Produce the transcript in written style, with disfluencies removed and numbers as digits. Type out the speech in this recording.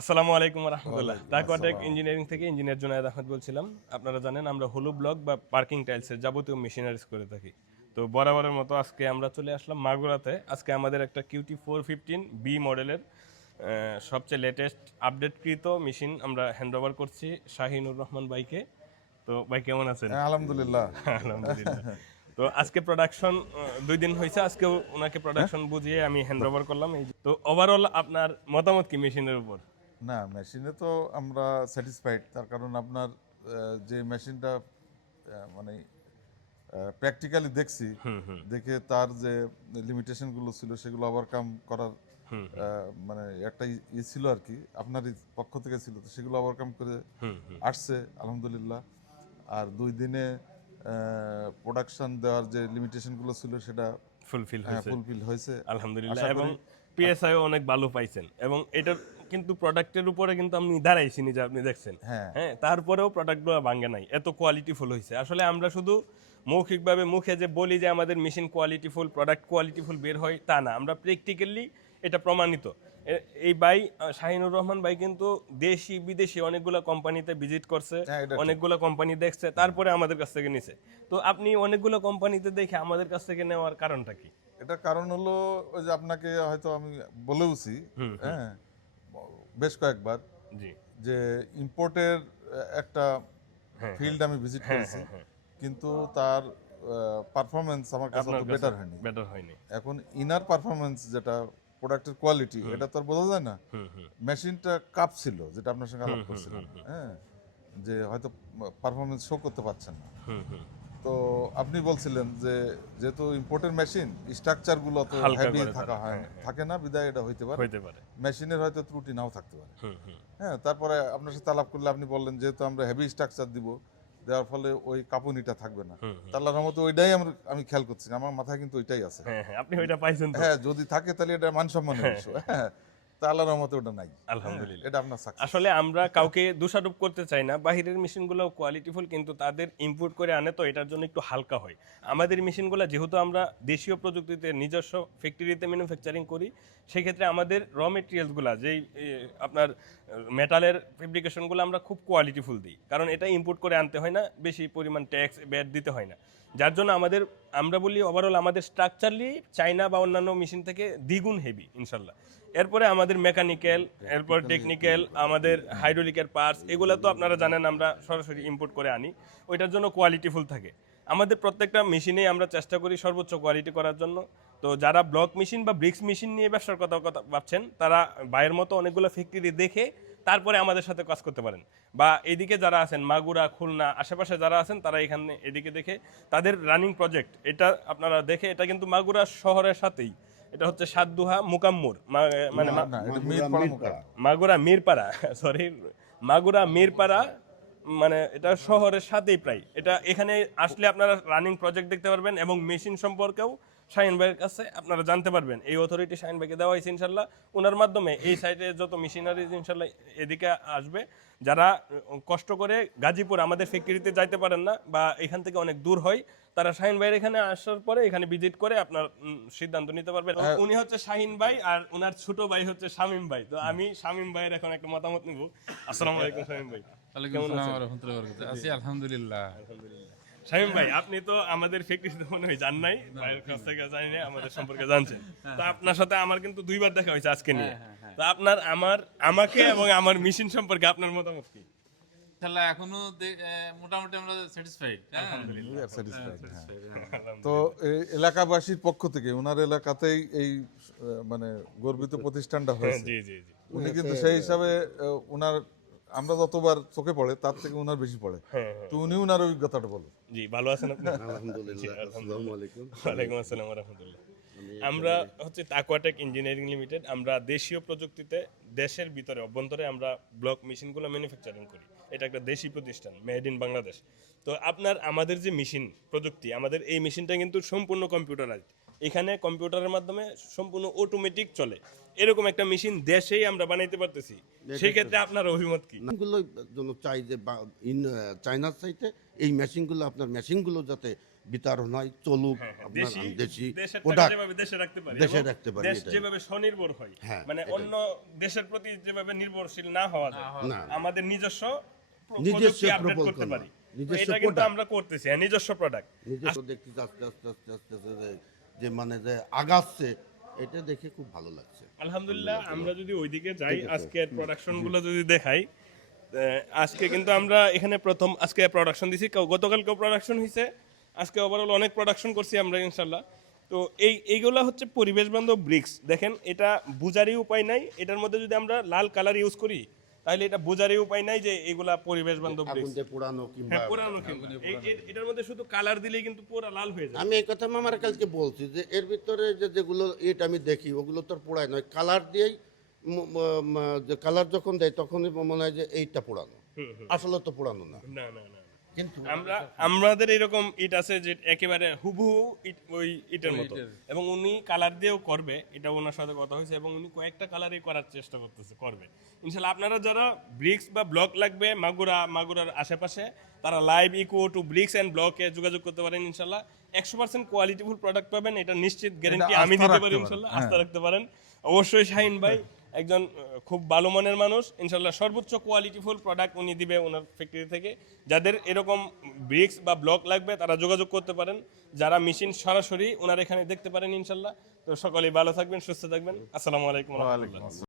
আসসালামু আলাইকুম রহমতুল্লাহ। তাকওয়াটেক ইঞ্জিনিয়ারিং থেকে ইঞ্জিনিয়ার জুনায়েদ আহমেদ বলছিলাম। আপনারা জানেন আমরা হলু ব্লক বা পার্কিং টাইলসের যাবতীয় মেশিনারিজ করে থাকি। তো বরাবরের মতো আজকে আমরা চলে আসলাম মাগুরাতে। আজকে আমাদের একটা কিউটি 415 বি মডেলের সবচেয়ে লেটেস্ট আপডেটকৃত মেশিন আমরা হ্যান্ড ওভার করছি শাহিনুর রহমান ভাইকে। তো ভাই কেমন আছেন? আলহামদুলিল্লাহ। আলহামদুলিল্লাহ। তো আজকে প্রোডাকশন 2 দিন হয়েছে, আজকেও ওনাকে প্রোডাকশন বুঝিয়ে আমি হ্যান্ড ওভার করলাম। তো ওভারঅল আপনার মতামত কি মেশিনের উপর? না, মেশিনে তো আমরা স্যাটিসফাইড, তার কারণ আপনার যে মেশিনটা মানে প্র্যাকটিক্যালি দেখছি, দেখে তার যে লিমিটেশনগুলো ছিল সেগুলো ওভারকাম করার মানে একটা ছিল আর কি, আপনারই পক্ষ থেকে ছিল, তো সেগুলো ওভারকাম করে আসছে আলহামদুলিল্লাহ। আর 2 দিনে প্রোডাকশন দেওয়ার যে লিমিটেশনগুলো ছিল সেটা ফুলফিল হয়েছে আলহামদুলিল্লাহ। আশা এবং করি। পিএসআইও অনেক ভালো পাইছেন এবং এটার কিন্তু প্রোডাক্টের উপরে কিন্তু আমি দাঁড়াইছি নিজে, আপনি দেখছেন। হ্যাঁ, হ্যাঁ, তারপরেও প্রোডাক্টগুলো ভাঙে নাই, এত কোয়ালিটিফুল হয়েছে। আসলে আমরা শুধু মৌখিকভাবে মুখে যে বলি যে আমাদের মেশিন কোয়ালিটিফুল, প্রোডাক্ট কোয়ালিটিফুল বের হয়, তা না, আমরা প্র্যাকটিক্যালি এটা প্রমাণিত। এই ভাই শাহিনুর রহমান ভাই কিন্তু দেশি বিদেশি অনেকগুলো কোম্পানিতে ভিজিট করছে, হ্যাঁ, এটা ঠিক। অনেকগুলো কোম্পানি দেখছে, তারপরে আমাদের কাছ থেকে নিছে। তো আপনি অনেকগুলো কোম্পানিতে দেখে আমাদের কাছ থেকে নেওয়ার কারণটা কি? এটার কারণ হলো ওই যে আপনাকে হয়তো আমি বলেওছি, হ্যাঁ, বেশ কয়েকবার, জি। যে ইম্পোর্টের একটা হ্যাঁ, ফিল্ড আমি ভিজিট হ্যাঁ, করেছি, হ্যাঁ, হ্যাঁ। কিন্তু তার পারফরমেন্স আমার কাছে আপনার অত কাছে বেটার হয়নি। বেটার হয়নি। এখন ইনার পারফরমেন্স, যেটা প্রোডাক্টের কোয়ালিটি, এটা তো আর বোঝা যায় না। মেশিনটা কাপ ছিল, যেটা আপনার সঙ্গে আলাপ করছিলাম, হ্যাঁ, যে হয়তো পারফরমেন্স শো করতে পারছেন না। তো আপনি বলছিলেন যে যেহেতু ইম্পোর্টের মেশিন, স্ট্রাকচারগুলো তো হালকা হেভি করে থাকা হয় থাকে না, বিদায় এটা হইতে পারে, হইতে পারে। মেশিনের হয়তো ত্রুটি নাও থাকতে পারে। হ্যাঁ, তারপরে আপনার সাথে আলাপ করলে আপনি বললেন যেহেতু আমরা হেভি স্ট্রাকচার দিব, দেওয়ার ফলে ওই কাঁপুনিটা থাকবে না। তা আল্লাহর রহমতে ওইটাই আমি খেয়াল করছি, আমার মাথায় কিন্তু ওইটাই আছে। হ্যাঁ, হ্যাঁ, আপনি ওইটা পাইছেন তো? হ্যাঁ, যদি থাকে তাহলে এটা মান সম্মানের বিষয়। হ্যাঁ, তা আল্লাহর রহমতে ওটা নাই। হ্যাঁ, আলহামদুলিল্লাহ। এটা আপনার সাকসেস। আসলে আমরা কাউকে দোষারোপ করতে চাই না। বাহিরের মেশিনগুলো কোয়ালিটিফুল, কিন্তু তাদের ইম্পোর্ট করে আনে তো এটার জন্য একটু হালকা হয়। আমাদের মেশিনগুলো যেহেতু আমরা দেশীয় প্রযুক্তিতে নিজস্ব ফ্যাক্টরিতে ম্যানুফ্যাকচারিং করি, সেক্ষেত্রে আমাদের র মেটেরিয়ালসগুলো যেই আপনার মেটালের ফেব্রিকেশনগুলো আমরা খুব কোয়ালিটিফুল দিই, কারণ এটা ইম্পোর্ট করে আনতে হয় না, বেশি পরিমাণ ট্যাক্স ব্যাট দিতে হয় না। যার জন্য আমরা বলি ওভারঅল আমাদের স্ট্রাকচারলি চাইনা বা অন্যান্য মেশিন থেকে দ্বিগুণ হেভি ইনশাল্লাহ। এরপরে আমাদের মেকানিক্যাল, এরপর টেকনিক্যাল, আমাদের হাইড্রোলিকের পার্টস, এগুলো তো আপনারা জানেন আমরা সরাসরি ইম্পোর্ট করে আনি, ওইটার জন্য কোয়ালিটিফুল থাকে। আমাদের প্রত্যেকটা মেশিনেই আমরা চেষ্টা করি সর্বোচ্চ কোয়ালিটি করার জন্য। তো যারা ব্লক মেশিন বা ব্রিক্স মেশিন নিয়ে ব্যবসার কথা কথা ভাবছেন, তারা বাইরের মতো অনেকগুলো ফ্যাক্টরি দেখে তারপরে আমাদের সাথে কাজ করতে পারেন। বা এদিকে যারা আছেন মাগুরা, খুলনা আশেপাশে যারা আছেন, তারা এখানে এদিকে দেখে তাদের রানিং প্রজেক্ট এটা আপনারা দেখে, এটা কিন্তু মাগুরা শহরের সাথেই, এটা হচ্ছে সাতদুহা মুকাম্মুর মানে না, এটা মিরপাড়া মুকাম। মাগুরা মিরপাড়া সরি, মাগুরা মিরপাড়া, মানে এটা শহরের সাথেই প্রায়। এটা এখানে আসলে আপনারা রানিং প্রজেক্ট দেখতে পারবেন এবং মেশিন সম্পর্কেও শাহিন ভাইয়ের কাছে আপনারা জানতে পারবেন। এই অথরিটি শাহিন ভাইকে দেওয়া হয়েছে ইনশাল্লাহ। ওনার মাধ্যমে এই সাইটে যত মেশিনারিজ ইনশাল্লাহ এদিকে আসবে। যারা কষ্ট করে গাজীপুর আমাদের ফ্যাক্টরিতে যাইতে পারেন না বা এখান থেকে অনেক দূর হয়, তারা শাহিন ভাইয়ের এখানে আসার পরে এখানে ভিজিট করে আপনার সিদ্ধান্ত নিতে পারবেন। উনি হচ্ছে শাহিন ভাই আর ওনার ছোট ভাই হচ্ছে শামীম ভাই। তো আমি শামীম ভাইয়ের এখন একটা মতামত নিব। আসসালামু আলাইকুম শামীম ভাই। ওয়ালাইকুম আসসালাম ওয়া রাহমাতুল্লাহি ওয়া বারাকাতুহু। আছি আলহামদুলিল্লাহ। শামীম ভাই, আপনি তো আমাদের ফ্যাক্টরিতে মনে হয় যান নাই, ভাইয়ের কাছ থেকে জানি না, আমাদের সম্পর্কে জানছেন। তো আপনার সাথে আমার কিন্তু 2বার দেখা হয়েছে আজকে নিয়ে। তো আপনার আমাকে এবং আমার মেশিন সম্পর্কে আপনার মতামত কি? ইনশাআল্লাহ এখনো মোটামুটি আমরা স্যাটিসফাইড। We are satisfied, হ্যাঁ। তো এই এলাকাবাসীর পক্ষ থেকে ওনার এলাকাতেই এই মানে গর্বিত প্রতিষ্ঠানটা হয়েছে। জি জি জি। উনি কিন্তু সেই হিসাবে ওনার, আমরা যতবার চোখে পড়ে তার থেকে ওনার বেশি পড়ে। তো উনি ওনার অভিজ্ঞতাটা বলুন। জি, ভালো আছেন আপনি? আলহামদুলিল্লাহ। আসসালামু আলাইকুম। ওয়ালাইকুম আসসালাম ওয়া রাহমাতুল্লাহ। আমরা হচ্ছে তাকওয়াটেক ইঞ্জিনিয়ারিং লিমিটেড। আমরা দেশীয় প্রযুক্তিতে দেশের ভিতরে অভ্যন্তরে আমরা ব্লক মেশিনগুলো ম্যানুফ্যাকচারিং করি। এটা একটা দেশি প্রতিষ্ঠান, মেড ইন বাংলাদেশ। তো আমাদের যে মেশিন প্রযুক্তি, আমাদের এই মেশিনটা কিন্তু সম্পূর্ণ কম্পিউটারাইজড। এখানে কম্পিউটারের মাধ্যমে সম্পূর্ণ অটোমেটিক চলে, এরকম একটা মেশিন দেশেই আমরা বানাইতে পারতেছি। সেই ক্ষেত্রে আপনার অভিমত কি? মেশিনগুলো জন্য চাই যে চাইনার সাইটে এই মেশিনগুলো, আপনার মেশিনগুলো যাতে বিতরণ হয়, চলুক আপনার দেশি দেশের টাকা প্রোডাক্ট যেভাবে দেশে রাখতে পারি দেশে এবং রাখতে পারি, দেশ এটাই। যেভাবে স্বনির্ভর হয় হ্যাঁ, মানে এটাই। অন্য দেশের প্রতি যেভাবে নির্ভরশীল না হওয়া যায় না। আমাদের নিজস্ব নিজস্ব প্রযুক্তি আপডেট প্রকল্প করতে না। পারি তো নিজস্ব এটা কিন্তু product। আমরা করতেছি হ্যাঁ, নিজস্ব প্রোডাক্ট নিজস্ব দেখতেছি আস্তে আস্তে আস্তে আস্তে আস্তে যে মানে যে আগাচ্ছে, এটা দেখে খুব ভালো লাগছে। আলহামদুলিল্লাহ আমরা যদি ওইদিকে যাই আজকের প্রোডাকশন গুলো যদি দেখাই আজকে কিন্তু আমরা এখানে প্রথম আজকে প্রোডাকশন দিছি গতকালকেও প্রোডাকশন হয়েছে আজকে ওভারঅল অনেক প্রোডাকশন করছি আমরা ইনশাল্লাহ তো এইগুলা হচ্ছে পরিবেশ বান্ধব ব্রিক্স দেখেন এটা বুঝারই উপায় নাই এটার মধ্যে যদি আমরা লাল কালার ইউজ করি তাহলে এটা বোঝারই উপায় নাই যে এগুলা পরিবেশ বান্ধব আগুন ব্রিক্স দিয়ে পোড়ানো কিংবা হ্যাঁ পুরানো কিন্তু এটার মধ্যে শুধু কালার দিলেই কিন্তু পুরো লাল হয়ে যায় আমি এই কথা মামার কালকে বলছি যে এর ভিতরে যেগুলো ইট আমি দেখি ওগুলো তো আর পোড়ায় নয়, কালার দিয়েই যে কালার যখন দেয় তখনই মনে হয় যে এইটা পোড়ানো, আসলে তো পোড়ানো না। না না না কিন্তু আমাদের এরকম ইট আছে যে একেবারে হুবহু ইট ওই ইটের মতো এবং উনি কালার দিয়েও করবে এটা ওনার সাথে কথা হয়েছে এবং উনি কয়েকটা কালারই করার চেষ্টা করবে ইনশাল্লাহ আপনারা যারা ব্রিক্স বা ব্লক লাগবে মাগুরার আশেপাশে তারা live eco to bricks and ব্লকে যোগাযোগ করতে পারেন ইনশাল্লাহ 100% কোয়ালিটিফুল প্রোডাক্ট পাবেন এটা নিশ্চিত গ্যারান্টি এটা আমি আস্থা দিতে রাখতে পারি পারেন, ইনশাল্লাহ হ্যাঁ। আস্থা রাখতে পারেন অবশ্যই শাহিন ভাই একজন খুব ভালো মনের মানুষ ইনশাল্লাহ সর্বোচ্চ কোয়ালিটিফুল প্রোডাক্ট উনি দিবে ওনার ফ্যাক্টরি থেকে যাদের এরকম ব্রিক্স বা ব্লক লাগবে তারা যোগাযোগ করতে পারেন যারা মেশিন সরাসরি ওনার এখানে দেখতে পারেন ইনশাল্লাহ তো সকলেই ভালো থাকবেন সুস্থ থাকবেন আসসালামু আলাইকুম ওয়া রাহমাতুল্লাহ। ওয়ালাইকুম আসসালাম।